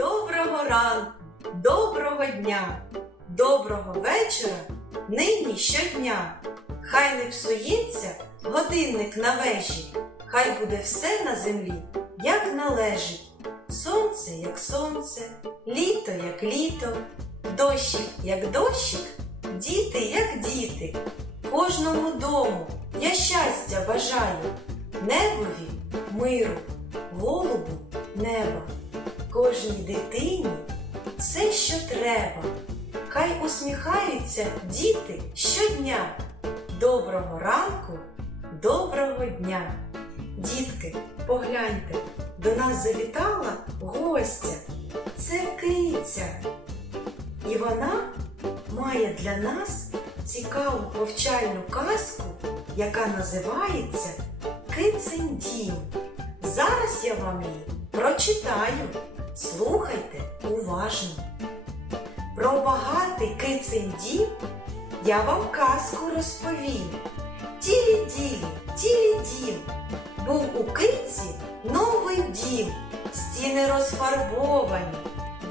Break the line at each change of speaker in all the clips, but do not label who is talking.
Доброго ранку, доброго дня, доброго вечора, нині щодня. Хай не псується годинник на вежі, хай буде все на землі, як належить. Сонце, як сонце, літо, як літо, дощик, як дощик, діти, як діти. Кожному дому я щастя бажаю, небові миру, голубу неба, кожній дитині все, що треба. Хай усміхаються діти щодня. Доброго ранку, доброго дня. Дітки, погляньте, до нас завітала гостя. Це киця. І вона має для нас цікаву повчальну казку, яка називається Кицин дім. Зараз я вам її прочитаю. Слухайте уважно. Про багатий кицин дім я вам казку розповім. Тілі ділі, тілі дім. Був у киці новий дім, стіни розфарбовані,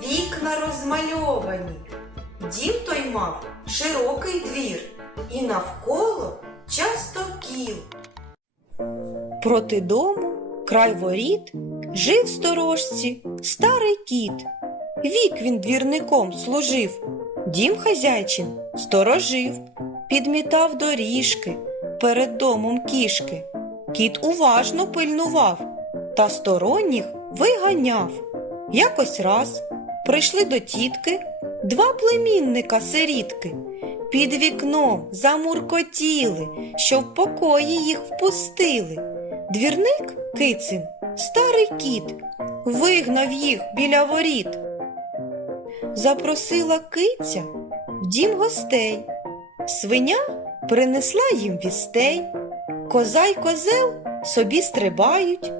вікна розмальовані. Дім той мав широкий двір, і навколо часто кіл. Проти дому, край воріт, жив в сторожці старий кіт. Вік він двірником служив, дім хазяйчин сторожив, підмітав доріжки перед домом кішки. Кіт уважно пильнував та сторонніх виганяв. Якось раз прийшли до тітки два племінника сирітки. Під вікном замуркотіли, що в покої їх впустили. Двірник кицин, старий кіт, вигнав їх біля воріт. Запросила киця в дім гостей. Свиня принесла їм вістей. Коза й козел собі стрибають,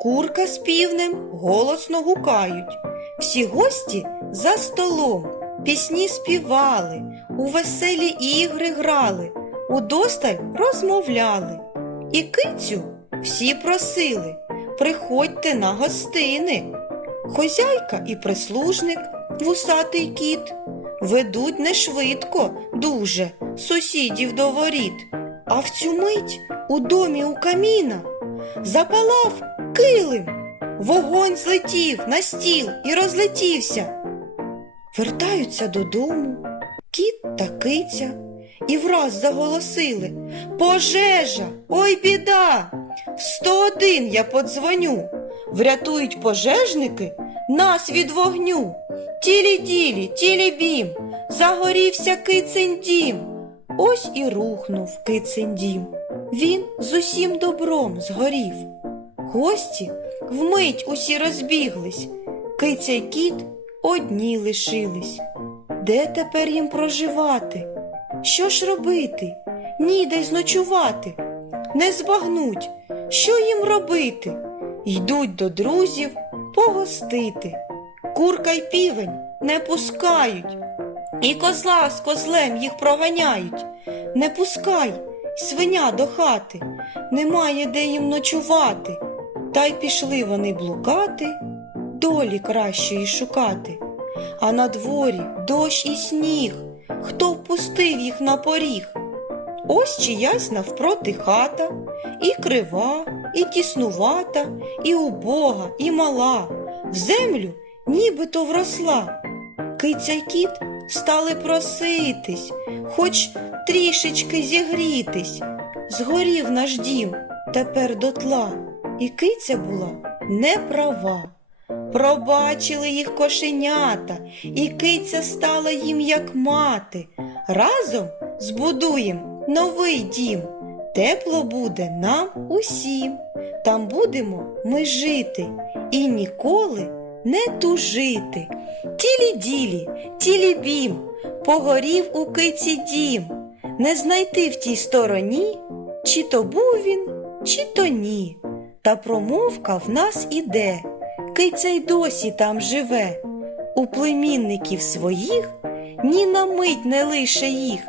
курка з півнем голосно гукають. Всі гості за столом пісні співали, у веселі ігри грали, удосталь розмовляли. І кицю всі просили приходьте на гостини. Хозяйка і прислужник, вусатий кіт, ведуть не швидко, дуже сусідів до воріт. А в цю мить у домі у каміна запалав килим. Вогонь злетів на стіл і розлетівся. Вертаються додому кіт та киця і враз заголосили Пожежа! Ой біда! В 101 я подзвоню. Врятують пожежники нас від вогню. Тілі ділі, тілі бім, загорівся кицин дім. Ось і рухнув кицин дім. Він з усім добром згорів. Гості вмить усі розбіглись, киця й кіт одні лишились. Де тепер їм проживати? Що ж робити? Ніде зночувати. Не збагнуть, що їм робити. Йдуть до друзів погостити. Курка й півень не пускають, і козла з козлем їх проганяють. Не пускай, свиня до хати, немає де їм ночувати. Та й пішли вони блукати, долі кращої шукати. А на дворі дощ і сніг, хто впустив їх на поріг? Ось чиясь навпроти хата, і крива, і тіснувата, і убога, і мала, в землю нібито вросла. Киця й кіт стали проситись, хоч трішечки зігрітись. Згорів наш дім тепер дотла, і киця була не права. Пробачили їх кошенята, і киця стала їм як мати. Разом збудуєм новий дім. Тепло буде нам усім. Там будемо ми жити і ніколи не тужити. Тілі ділі, тілі бім, погорів у киці дім. Не знайти в тій стороні, чи то був він, чи то ні. Та промовка в нас іде, киця й досі там живе. У племінників своїх ні на мить не лише їх.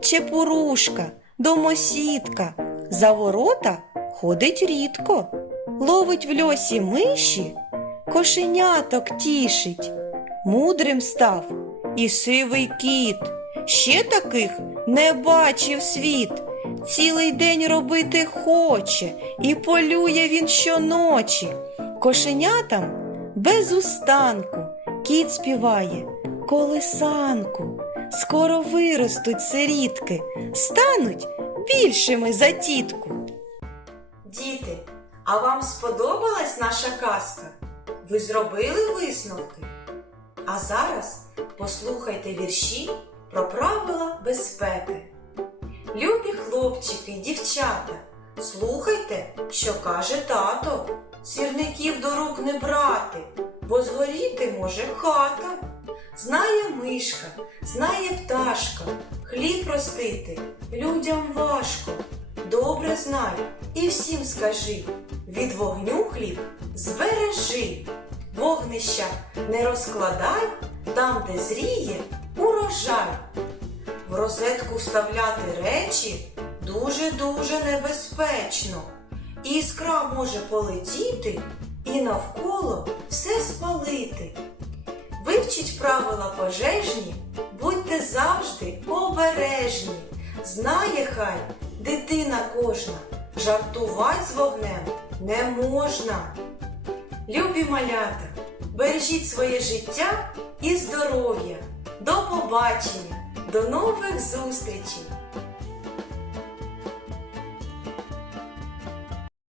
Чепурушка, домосідка, за ворота ходить рідко, ловить в льосі миші, кошеняток тішить. Мудрим став і сивий кіт. Ще таких не бачив світ. Цілий день робити хоче, і полює він щоночі. Кошенятам без устанку кіт співає колесанку. Скоро виростуть сирітки, стануть більшими за тітку. Діти, а вам сподобалась наша казка? Ви зробили висновки? А зараз послухайте вірші про правила безпеки. Любі хлопчики, дівчата, слухайте, що каже тато. Сірників до рук не брати, бо згоріти може хата. Знає мишка, знає пташка, хліб ростити людям важко. Добре знай і всім скажи, від вогню хліб збережи, вогнища не розкладай, там, де зріє урожай. В розетку вставляти речі дуже-дуже небезпечно. Іскра може полетіти і навколо все спалити. Вивчіть правила пожежні, будьте завжди обережні. Знає хай дитина кожна, жартувать з вогнем не можна. Любі малята, бережіть своє життя і здоров'я. До побачення, до нових зустрічей!